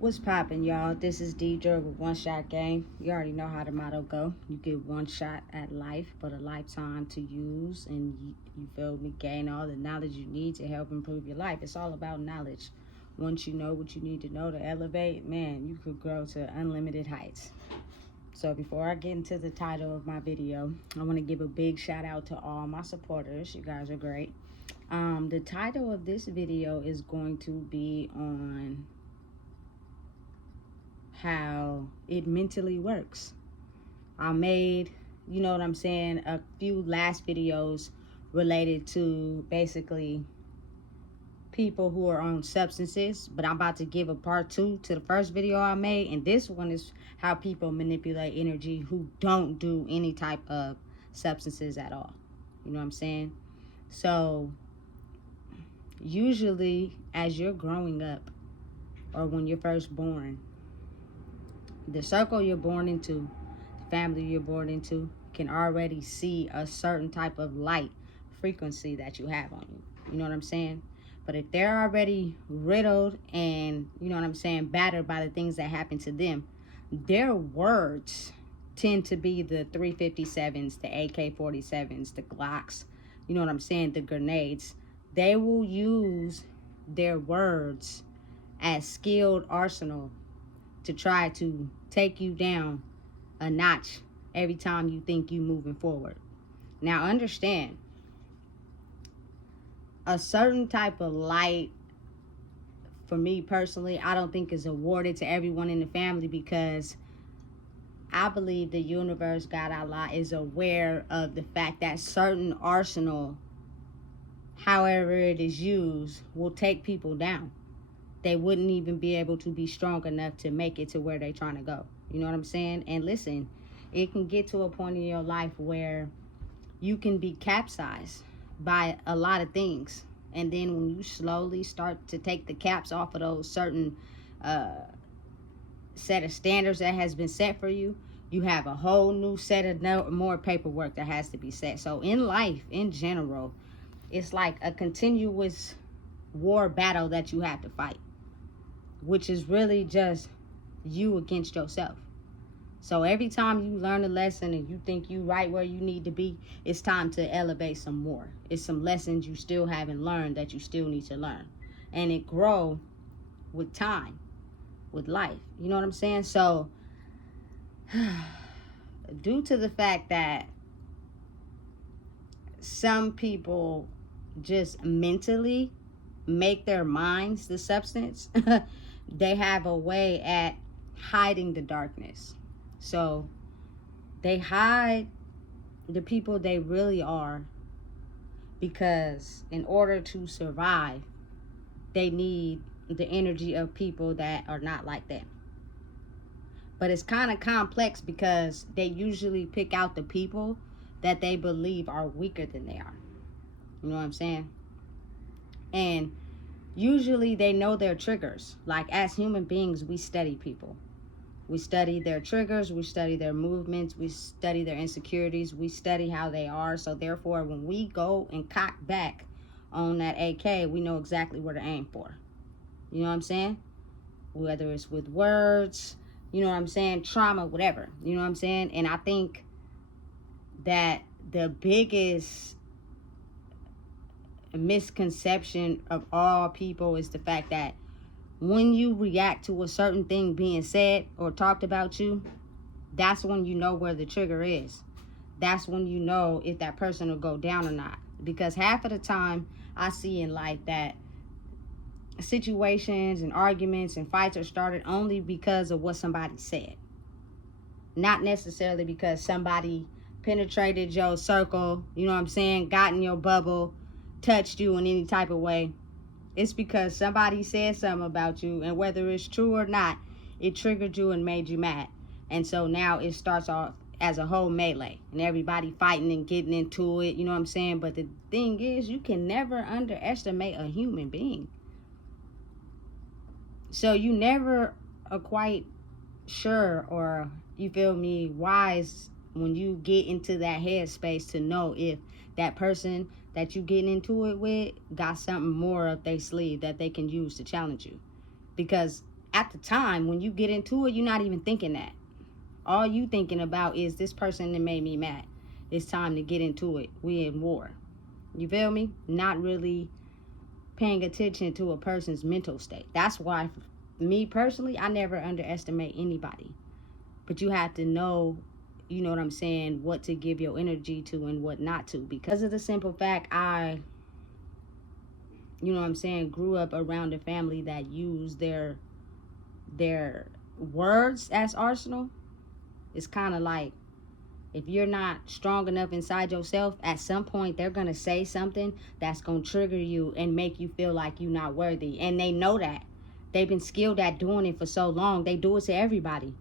What's poppin', y'all? This is Deidre with One Shot Game. You already know how the motto go. You get one shot at life, but a lifetime to use, and you feel me, gain all the knowledge you need to help improve your life. It's all about knowledge. Once you know what you need to know to elevate, man, you could grow to unlimited heights. So before I get into the title of my video, I want to give a big shout out to all my supporters. You guys are great. The title of this video is going to be on how it mentally works. I made, you know what I'm saying, a few last videos related to basically people who are on substances, but I'm about to give a part 2 to the first video I made, and this one is how people manipulate energy who don't do any type of substances at all. You know what I'm saying? So usually as you're growing up, or when you're first born, the circle you're born into, the family you're born into, can already see a certain type of light frequency that you have on you. You know what I'm saying? But if they're already riddled and, you know what I'm saying, battered by the things that happen to them, their words tend to be the 357s, the AK-47s, the Glocks, you know what I'm saying, the grenades. They will use their words as skilled arsenal to try to take you down a notch every time you think you moving forward. Now understand, a certain type of light, for me personally, I don't think is awarded to everyone in the family, because I believe the universe, God, Allah, is aware of the fact that certain arsenal, however it is used, will take people down. They wouldn't even be able to be strong enough to make it to where they're trying to go. You know what I'm saying? And listen, it can get to a point in your life where you can be capsized by a lot of things. And then when you slowly start to take the caps off of those certain set of standards that has been set for you, you have a whole new set of more paperwork that has to be set. So in life, in general, it's like a continuous war battle that you have to fight, which is really just you against yourself. So every time you learn a lesson and you think you right where you need to be, it's time to elevate some more. It's some lessons you still haven't learned that you still need to learn. And it grow with time, with life. You know what I'm saying? So due to the fact that some people just mentally make their minds the substance, they have a way at hiding the darkness. So they hide the people they really are, because in order to survive, they need the energy of people that are not like them. But it's kind of complex, because they usually pick out the people that they believe are weaker than they are. You know what I'm saying? And usually they know their triggers. Like, as human beings, we study people. We study their triggers, we study their movements, we study their insecurities, we study how they are. So therefore, when we go and cock back on that AK, we know exactly where to aim for. You know what I'm saying? Whether it's with words, you know what I'm saying, trauma, whatever. You know what I'm saying? And I think that the biggest misconception of all people is the fact that when you react to a certain thing being said or talked about you, that's when you know where the trigger is. That's when you know if that person will go down or not. Because half of the time I see in life that situations and arguments and fights are started only because of what somebody said. Not necessarily because somebody penetrated your circle, you know what I'm saying, got in your bubble, touched you in any type of way. It's because somebody said something about you, and whether it's true or not, it triggered you and made you mad. And so now it starts off as a whole melee, and everybody fighting and getting into it, you know what I'm saying? But the thing is, you can never underestimate a human being. So you never are quite sure, or you feel me, wise when you get into that headspace to know if that person that you getting into it with got something more up their sleeve that they can use to challenge you. Because at the time when you get into it, you're not even thinking that. All you thinking about is this person that made me mad. It's time to get into it. We in war. You feel me? Not really paying attention to a person's mental state. That's why, me personally, I never underestimate anybody. But you have to know, you know what I'm saying, what to give your energy to and what not to. Because of the simple fact, you know what I'm saying, grew up around a family that used their words as arsenal. It's kind of like, if you're not strong enough inside yourself, at some point they're going to say something that's going to trigger you and make you feel like you're not worthy. And they know that. They've been skilled at doing it for so long. They do it to everybody.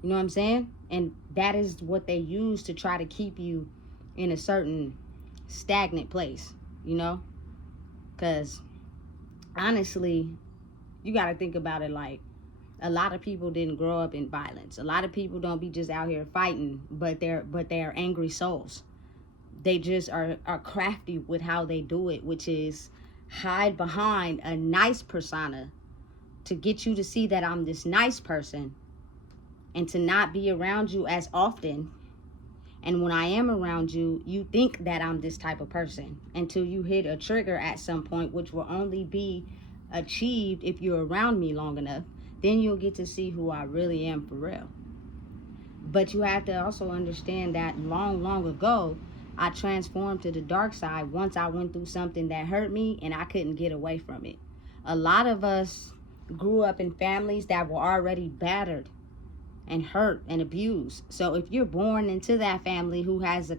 You know what I'm saying? And that is what they use to try to keep you in a certain stagnant place, you know? Because honestly, you got to think about it like, a lot of people didn't grow up in violence. A lot of people don't be just out here fighting, but they're angry souls. They just are crafty with how they do it, which is hide behind a nice persona to get you to see that I'm this nice person and to not be around you as often. And when I am around you, you think that I'm this type of person until you hit a trigger at some point, which will only be achieved if you're around me long enough. Then you'll get to see who I really am for real. But you have to also understand that long ago, I transformed to the dark side once I went through something that hurt me and I couldn't get away from it. A lot of us grew up in families that were already battered and hurt and abused. So if you're born into that family who has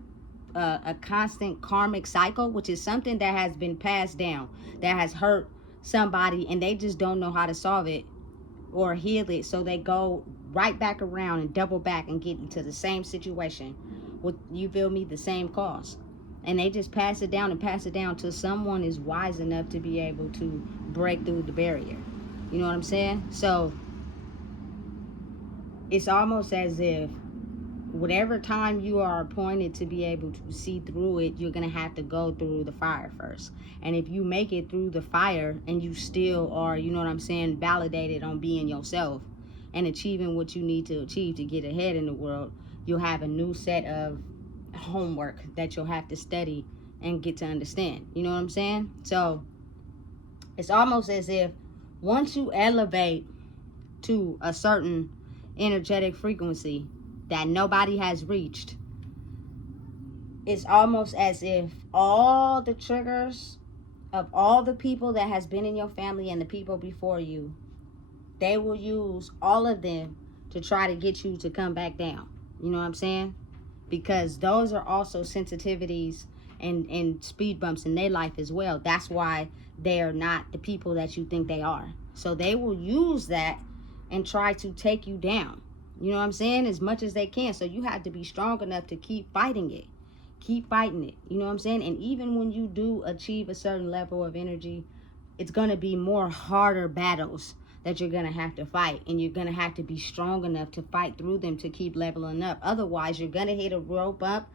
a constant karmic cycle, which is something that has been passed down, that has hurt somebody and they just don't know how to solve it or heal it, so they go right back around and double back and get into the same situation with, you feel me, the same cause, and they just pass it down till someone is wise enough to be able to break through the barrier. You know what I'm saying? So it's almost as if whatever time you are appointed to be able to see through it, you're going to have to go through the fire first. And if you make it through the fire and you still are, you know what I'm saying, validated on being yourself and achieving what you need to achieve to get ahead in the world, you'll have a new set of homework that you'll have to study and get to understand. You know what I'm saying? So it's almost as if once you elevate to a certain energetic frequency that nobody has reached, it's almost as if all the triggers of all the people that has been in your family and the people before you, they will use all of them to try to get you to come back down. You know what I'm saying? Because those are also sensitivities and speed bumps in their life as well. That's why they are not the people that you think they are. So they will use that and try to take you down. You know what I'm saying? As much as they can. So you have to be strong enough to keep fighting it. Keep fighting it. You know what I'm saying? And even when you do achieve a certain level of energy, it's going to be more harder battles that you're going to have to fight. And you're going to have to be strong enough to fight through them to keep leveling up. Otherwise, you're going to hit a road bump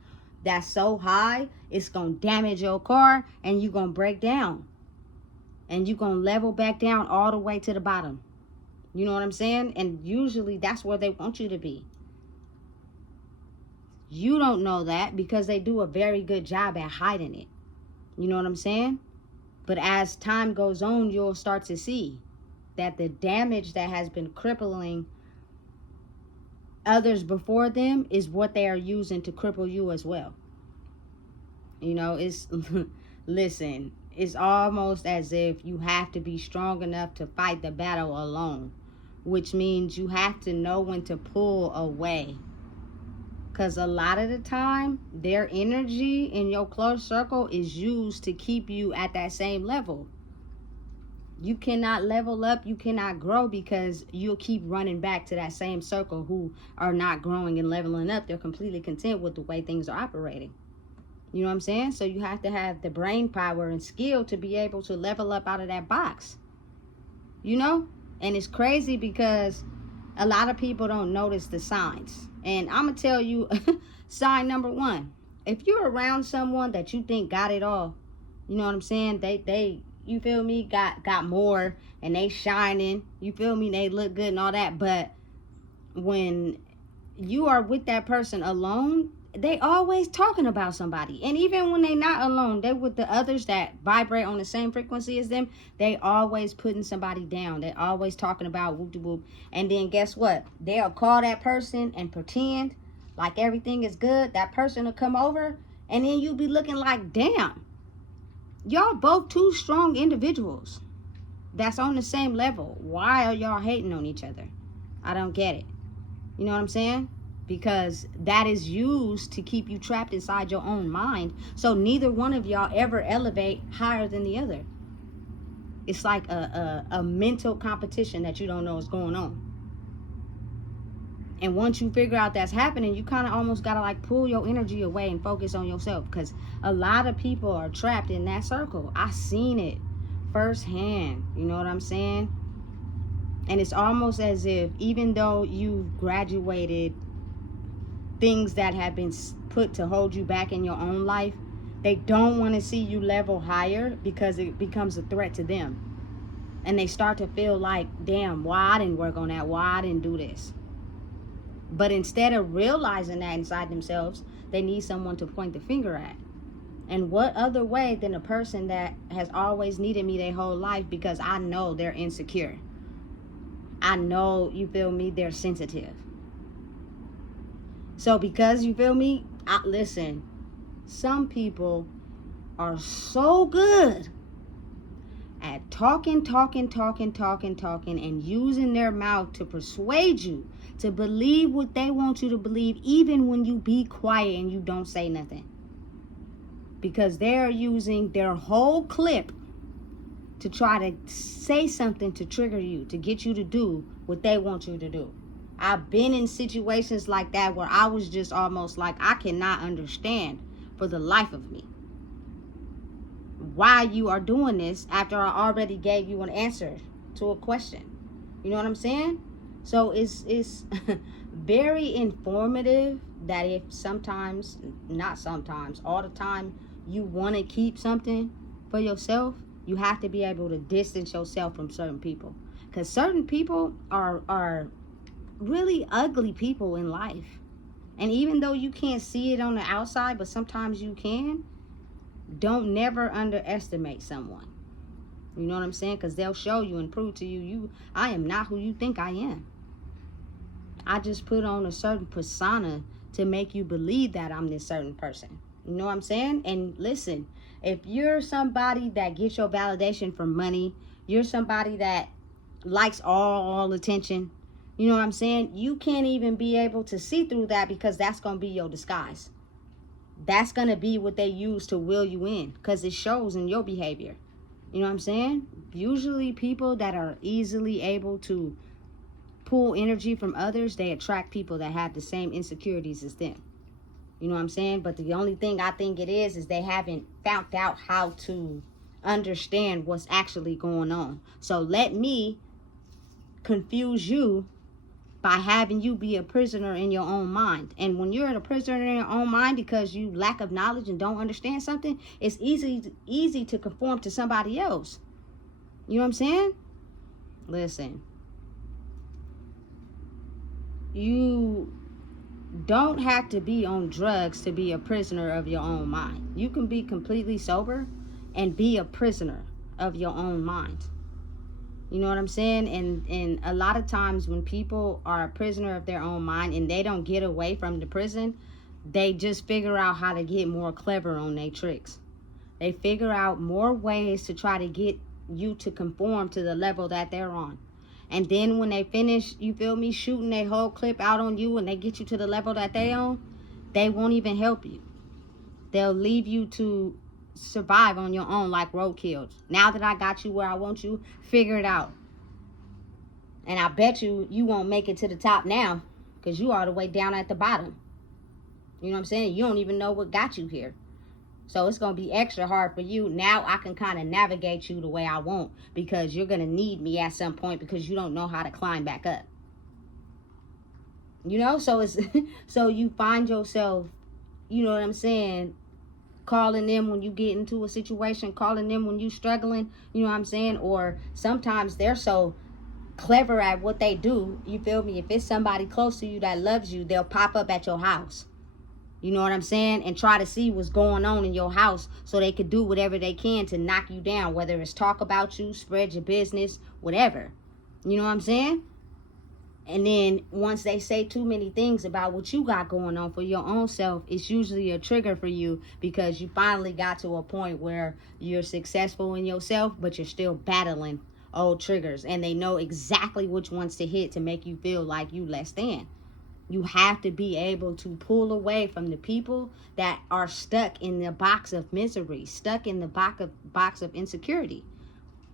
that's so high, it's going to damage your car and you're going to break down. And you're going to level back down all the way to the bottom. You know what I'm saying? And usually that's where they want you to be. You don't know that because they do a very good job at hiding it. You know what I'm saying? But as time goes on, you'll start to see that the damage that has been crippling others before them is what they are using to cripple you as well. You know, it's, listen, it's almost as if you have to be strong enough to fight the battle alone, which means you have to know when to pull away. Because a lot of the time, their energy in your close circle is used to keep you at that same level. You cannot level up, you cannot grow because you'll keep running back to that same circle who are not growing and leveling up. They're completely content with the way things are operating. You know what I'm saying? So you have to have the brain power and skill to be able to level up out of that box. You know? And it's crazy because a lot of people don't notice the signs. And I'm going to tell you, sign number one. If you're around someone that you think got it all, you know what I'm saying? you feel me, got more and they shining, you feel me, they look good and all that. But when you are with that person alone, they always talking about somebody. And even when they not alone, they with the others that vibrate on the same frequency as them, they always putting somebody down. They always talking about whoop de whoop. And then guess what? They'll call that person and pretend like everything is good. That person will come over and then you'll be looking like, damn, y'all both two strong individuals that's on the same level. Why are y'all hating on each other? I don't get it. You know what I'm saying? Because that is used to keep you trapped inside your own mind. So neither one of y'all ever elevate higher than the other. It's like a mental competition that you don't know is going on. And once you figure out that's happening, you kind of almost got to like pull your energy away and focus on yourself. Because a lot of people are trapped in that circle. I seen it firsthand. You know what I'm saying? And it's almost as if even though you've graduated things that have been put to hold you back in your own life, they don't want to see you level higher because it becomes a threat to them. And they start to feel like, damn, why I didn't work on that? Why I didn't do this? But instead of realizing that inside themselves, they need someone to point the finger at. And what other way than a person that has always needed me their whole life because I know they're insecure. I know, you feel me, they're sensitive. So because, you feel me, listen, some people are so good at talking, and using their mouth to persuade you to believe what they want you to believe, even when you be quiet and you don't say nothing. Because they're using their whole clip to try to say something to trigger you, to get you to do what they want you to do. I've been in situations like that where I was just almost like, I cannot understand for the life of me why you are doing this after I already gave you an answer to a question. You know what I'm saying? So it's very informative that if sometimes, not sometimes, all the time, you want to keep something for yourself, you have to be able to distance yourself from certain people. Because certain people are really ugly people in life. And even though you can't see it on the outside, but sometimes you can, don't never underestimate someone. You know what I'm saying? Because they'll show you and prove to you, I am not who you think I am. I just put on a certain persona to make you believe that I'm this certain person. You know what I'm saying? And listen, if you're somebody that gets your validation from money, you're somebody that likes all attention, you know what I'm saying? You can't even be able to see through that because that's going to be your disguise. That's going to be what they use to will you in because it shows in your behavior. You know what I'm saying? Usually people that are easily able to pull energy from others, they attract people that have the same insecurities as them. You know what I'm saying? But the only thing I think it is they haven't found out how to understand what's actually going on. So let me confuse you by having you be a prisoner in your own mind. And when you're a prisoner in your own mind because you lack of knowledge and don't understand something, it's easy to conform to somebody else. You know what I'm saying? Listen, you don't have to be on drugs to be a prisoner of your own mind. You can be completely sober and be a prisoner of your own mind. You know what I'm saying? And a lot of times when people are a prisoner of their own mind and they don't get away from the prison, they just figure out how to get more clever on their tricks. They figure out more ways to try to get you to conform to the level that they're on. And then when they finish, you feel me, shooting their whole clip out on you and they get you to the level that they on, they won't even help you. They'll leave you to survive on your own like roadkill. Now that I got you where I want you, figure it out. And I bet you won't make it to the top now because you are the way down at the bottom. You know what I'm saying? You don't even know what got you here. So it's going to be extra hard for you. Now I can kind of navigate you the way I want because you're going to need me at some point because you don't know how to climb back up. You know, so it's so you find yourself, you know what I'm saying, calling them when you get into a situation, calling them when you struggling, you know what I'm saying? Or sometimes they're so clever at what they do, you feel me? If it's somebody close to you that loves you, they'll pop up at your house. You know what I'm saying? And try to see what's going on in your house so they could do whatever they can to knock you down, whether it's talk about you, spread your business, whatever. You know what I'm saying? And then once they say too many things about what you got going on for your own self, it's usually a trigger for you, because you finally got to a point where you're successful in yourself, but you're still battling old triggers. And they know exactly which ones to hit to make you feel like you less than. You have to be able to pull away from the people that are stuck in the box of misery, stuck in the box of insecurity.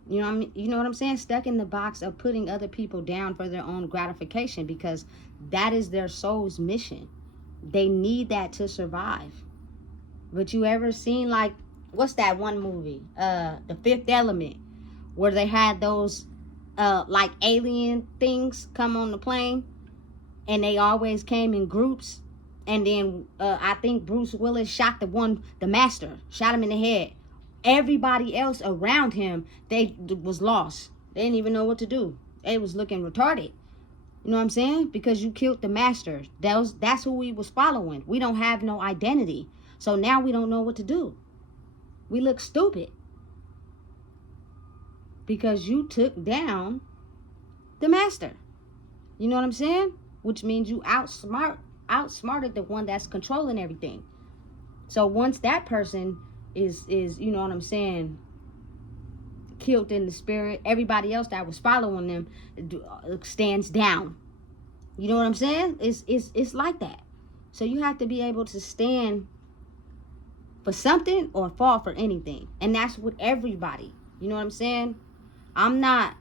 You know what I mean? You know what I'm saying? Stuck in the box of putting other people down for their own gratification, because that is their soul's mission. They need that to survive. But you ever seen, like, what's that one movie? The Fifth Element, where they had those like alien things come on the plane, and they always came in groups. And then I think Bruce Willis shot the master, shot him in the head. Everybody else around him, they was lost. They didn't even know what to do. They was looking retarded. You know what I'm saying? Because you killed the master. That's who we was following. We don't have no identity. So now we don't know what to do. We look stupid. Because you took down the master. You know what I'm saying? Which means you outsmarted the one that's controlling everything. So once that person is you know what I'm saying, killed in the spirit, everybody else that was following them stands down. You know what I'm saying? It's like that. So you have to be able to stand for something or fall for anything. And that's with everybody. You know what I'm saying? I'm not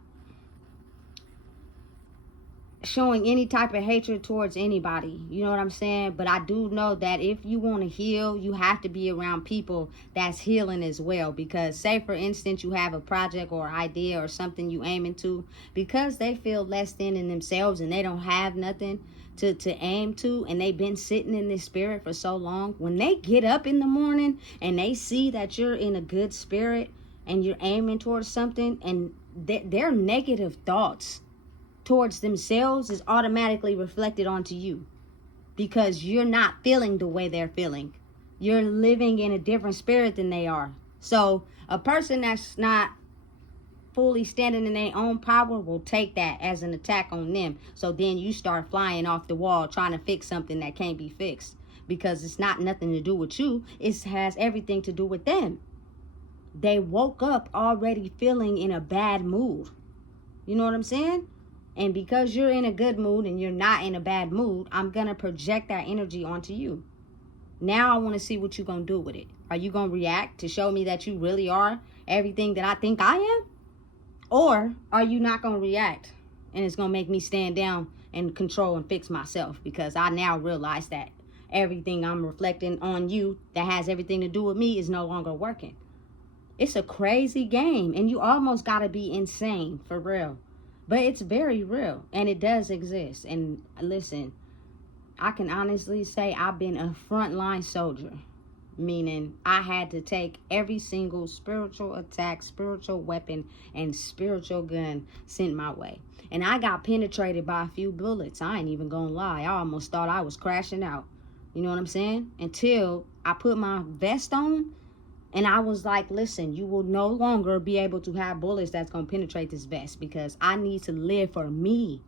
showing any type of hatred towards anybody, you know what I'm saying? But I do know that if you want to heal, you have to be around people that's healing as well. Because say for instance you have a project or idea or something you aiming to, because they feel less than in themselves and they don't have nothing to aim to, and they've been sitting in this spirit for so long, when they get up in the morning and they see that you're in a good spirit and you're aiming towards something, and their negative thoughts towards themselves is automatically reflected onto you, because you're not feeling the way they're feeling. You're living in a different spirit than they are. So a person that's not fully standing in their own power will take that as an attack on them. So then you start flying off the wall trying to fix something that can't be fixed, because it's not nothing to do with you. It has everything to do with them. They woke up already feeling in a bad mood. You know what I'm saying? And because you're in a good mood and you're not in a bad mood, I'm going to project that energy onto you. Now I want to see what you're going to do with it. Are you going to react to show me that you really are everything that I think I am? Or are you not going to react and it's going to make me stand down and control and fix myself? Because I now realize that everything I'm reflecting on you that has everything to do with me is no longer working. It's a crazy game, and you almost got to be insane for real. But it's very real, and it does exist. And listen, I can honestly say I've been a frontline soldier, meaning I had to take every single spiritual attack, spiritual weapon, and spiritual gun sent my way. And I got penetrated by a few bullets. I ain't even gonna lie. I almost thought I was crashing out. You know what I'm saying? Until I put my vest on, and I was like, listen, you will no longer be able to have bullets that's going to penetrate this vest, because I need to live for me.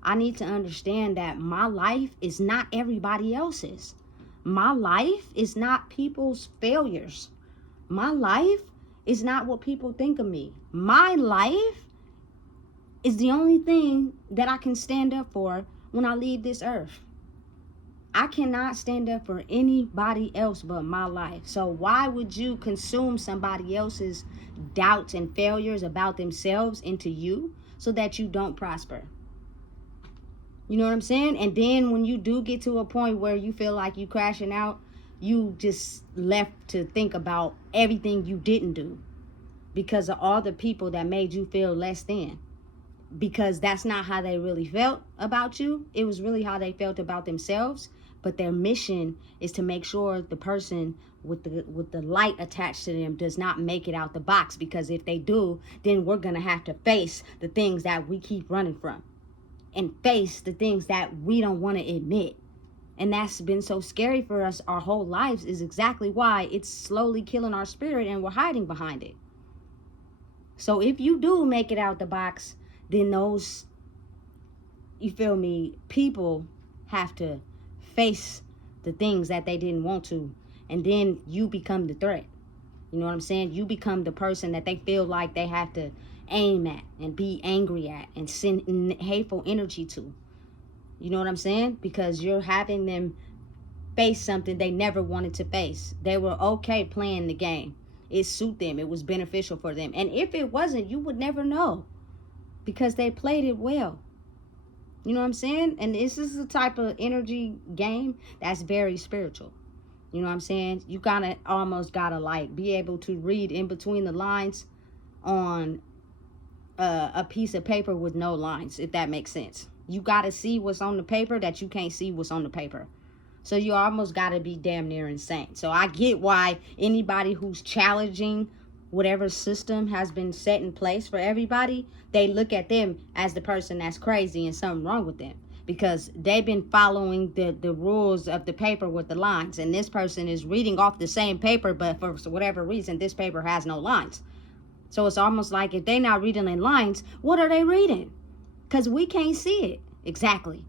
I need to understand that my life is not everybody else's. My life is not people's failures. My life is not what people think of me. My life is the only thing that I can stand up for when I leave this earth. I cannot stand up for anybody else but my life. So why would you consume somebody else's doubts and failures about themselves into you so that you don't prosper? You know what I'm saying? And then when you do get to a point where you feel like you crashing out, you just left to think about everything you didn't do because of all the people that made you feel less than. Because that's not how they really felt about you. It was really how they felt about themselves. but their mission is to make sure the person with the light attached to them does not make it out the box, because if they do, then we're gonna have to face the things that we keep running from, and face the things that we don't want to admit. And that's been so scary for us our whole lives, is exactly why it's slowly killing our spirit and we're hiding behind it. So if you do make it out the box, then those, you feel me, people have to face the things that they didn't want to. And then you become the threat. You know what I'm saying? You become the person that they feel like they have to aim at and be angry at and send hateful energy to. You know what I'm saying? Because you're having them face something they never wanted to face. They were okay playing the game. It suited them. It was beneficial for them. And if it wasn't, you would never know, because they played it well. You know what I'm saying? And this is the type of energy game that's very spiritual. You know what I'm saying? You almost gotta like be able to read in between the lines on a piece of paper with no lines, if that makes sense. You gotta see what's on the paper that you can't see what's on the paper. So you almost gotta be damn near insane. So I get why anybody who's challenging whatever system has been set in place for everybody, they look at them as the person that's crazy and something wrong with them, because they've been following the rules of the paper with the lines, and this person is reading off the same paper, but for whatever reason this paper has no lines. So it's almost like if they're not reading in lines, what are they reading? Because we can't see it exactly.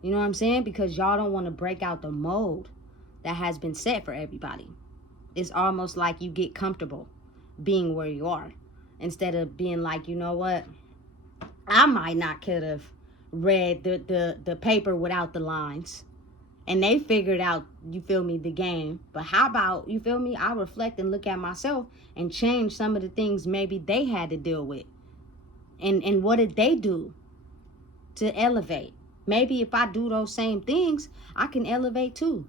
You know what I'm saying? Because y'all don't want to break out the mold that has been set for everybody. It's almost like you get comfortable being where you are, instead of being like, you know what, I might not could have read the paper without the lines, and they figured out, you feel me, the game. But how about, you feel me, I reflect and look at myself and change some of the things maybe they had to deal with, and what did they do to elevate? Maybe if I do those same things, I can elevate too.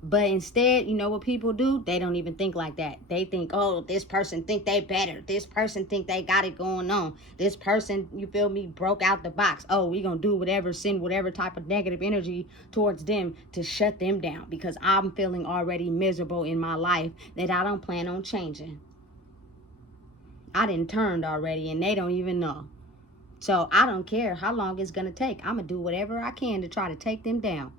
But instead, you know what people do? They don't even think like that. They think, oh, this person think they better. This person think they got it going on. This person, you feel me, broke out the box. Oh, we gonna do whatever, send whatever type of negative energy towards them to shut them down, because I'm feeling already miserable in my life that I don't plan on changing. I done turned already and they don't even know. So I don't care how long it's gonna take. I'm gonna do whatever I can to try to take them down.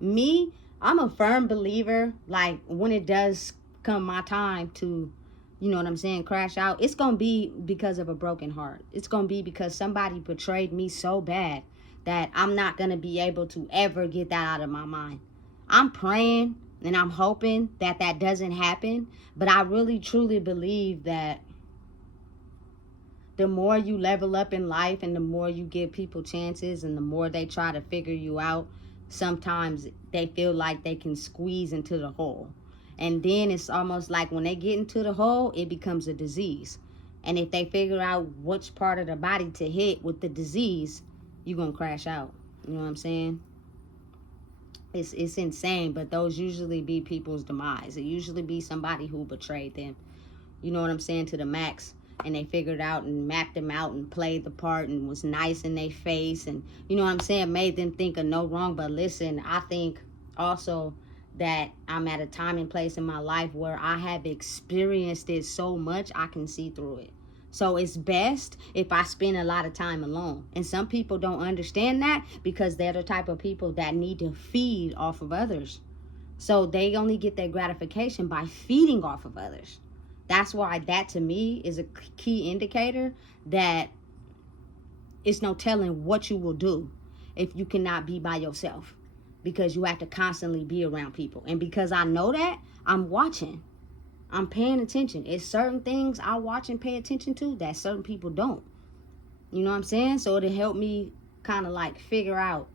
Me, I'm a firm believer, like when it does come my time to, you know what I'm saying, crash out, it's going to be because of a broken heart. It's going to be because somebody betrayed me so bad that I'm not going to be able to ever get that out of my mind. I'm praying and I'm hoping that that doesn't happen, but I really truly believe that the more you level up in life and the more you give people chances and the more they try to figure you out, sometimes they feel like they can squeeze into the hole. And then it's almost like when they get into the hole, it becomes a disease. And if they figure out which part of the body to hit with the disease, you're going to crash out. You know what I'm saying? It's insane, but those usually be people's demise. It usually be somebody who betrayed them. You know what I'm saying? To the max. And they figured out and mapped them out and played the part and was nice in their face, and you know what I'm saying, made them think of no wrong. But listen, I think also that I'm at a time and place in my life where I have experienced it so much I can see through it. So it's best if I spend a lot of time alone. And some people don't understand that because they're the type of people that need to feed off of others. So they only get their gratification by feeding off of others. That's why that to me is a key indicator that it's no telling what you will do if you cannot be by yourself, because you have to constantly be around people. And because I know that, I'm watching. I'm paying attention. It's certain things I watch and pay attention to that certain people don't. You know what I'm saying? So it'll help me kind of like figure out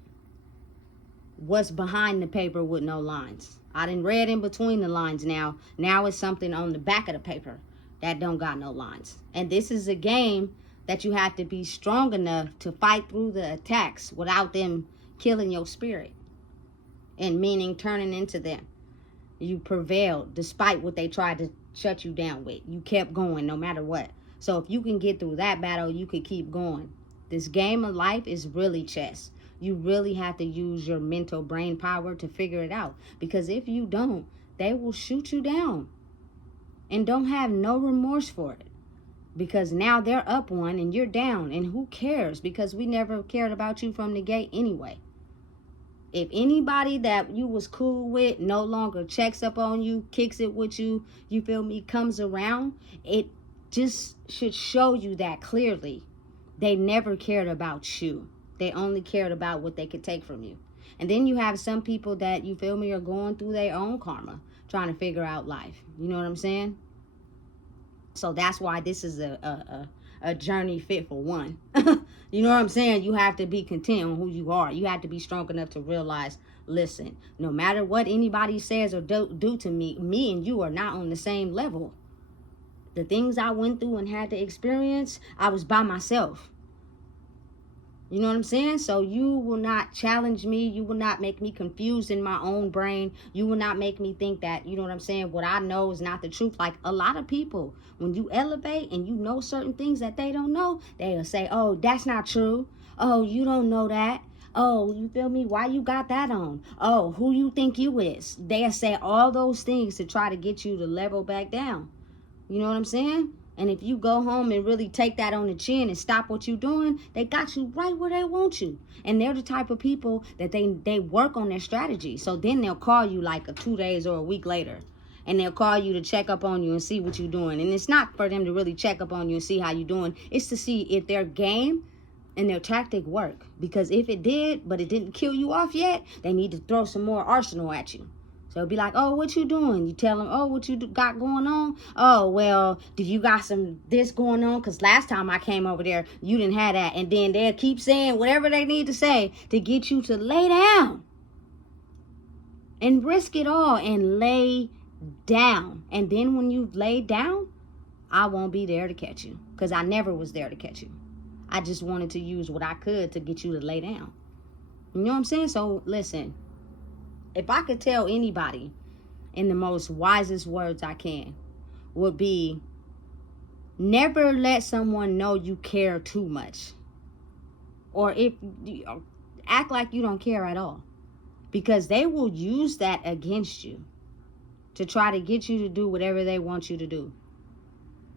what's behind the paper with no lines. I done read in between the lines now. Now it's something on the back of the paper that don't got no lines. And this is a game that you have to be strong enough to fight through the attacks without them killing your spirit. And meaning turning into them. You prevailed despite what they tried to shut you down with. You kept going no matter what. So if you can get through that battle, you can keep going. This game of life is really chess. You really have to use your mental brain power to figure it out. Because if you don't, they will shoot you down and don't have no remorse for it. Because now they're up one and you're down. And who cares? Because we never cared about you from the gate anyway. If anybody that you was cool with no longer checks up on you, kicks it with you, you feel me, comes around, it just should show you that clearly. They never cared about you. They only cared about what they could take from you. And then you have some people that, you feel me, are going through their own karma, trying to figure out life. You know what I'm saying? So that's why this is a journey fit for one. You know what I'm saying? You have to be content on who you are. You have to be strong enough to realize, listen, no matter what anybody says or do to me, me and you are not on the same level. The things I went through and had to experience, I was by myself. You know what I'm saying? So you will not challenge me. You will not make me confused in my own brain. You will not make me think that, you know what I'm saying, what I know is not the truth. Like a lot of people, when you elevate and you know certain things that they don't know, they'll say, oh, that's not true. Oh, you don't know that. Oh, you feel me? Why you got that on? Oh, who you think you is? They'll say all those things to try to get you to level back down. You know what I'm saying? And if you go home and really take that on the chin and stop what you're doing, they got you right where they want you. And they're the type of people that they work on their strategy. So then they'll call you like 2 days or a week later. And they'll call you to check up on you and see what you're doing. And it's not for them to really check up on you and see how you're doing. It's to see if their game and their tactic work. Because if it did, but it didn't kill you off yet, they need to throw some more arsenal at you. So it'll be like, oh, what you doing? You tell them, oh, what you got going on? Oh, well, do you got some this going on? Because last time I came over there, you didn't have that. And then they'll keep saying whatever they need to say to get you to lay down. And risk it all and lay down. And then when you've laid down, I won't be there to catch you. Because I never was there to catch you. I just wanted to use what I could to get you to lay down. You know what I'm saying? So listen. If I could tell anybody in the most wisest words I can, would be never let someone know you care too much. Or if act like you don't care at all. Because they will use that against you to try to get you to do whatever they want you to do.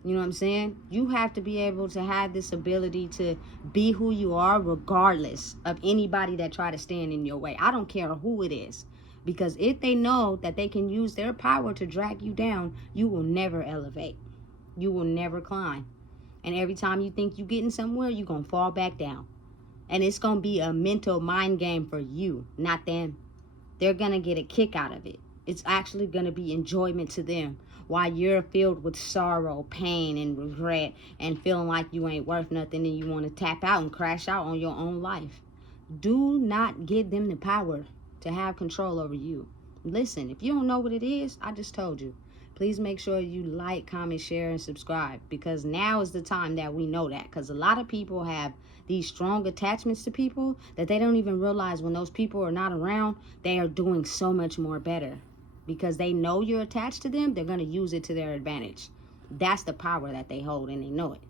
You know what I'm saying? You have to be able to have this ability to be who you are regardless of anybody that try to stand in your way. I don't care who it is. Because if they know that they can use their power to drag you down, you will never elevate. You will never climb. And every time you think you're getting somewhere, you're going to fall back down. And it's going to be a mental mind game for you, not them. They're going to get a kick out of it. It's actually going to be enjoyment to them while you're filled with sorrow, pain, and regret and feeling like you ain't worth nothing and you want to tap out and crash out on your own life. Do not give them the power to have control over you. Listen, if you don't know what it is, I just told you. Please make sure you like, comment, share, and subscribe. Because now is the time that we know that. Because a lot of people have these strong attachments to people that they don't even realize when those people are not around, they are doing so much more better. Because they know you're attached to them, they're going to use it to their advantage. That's the power that they hold and they know it.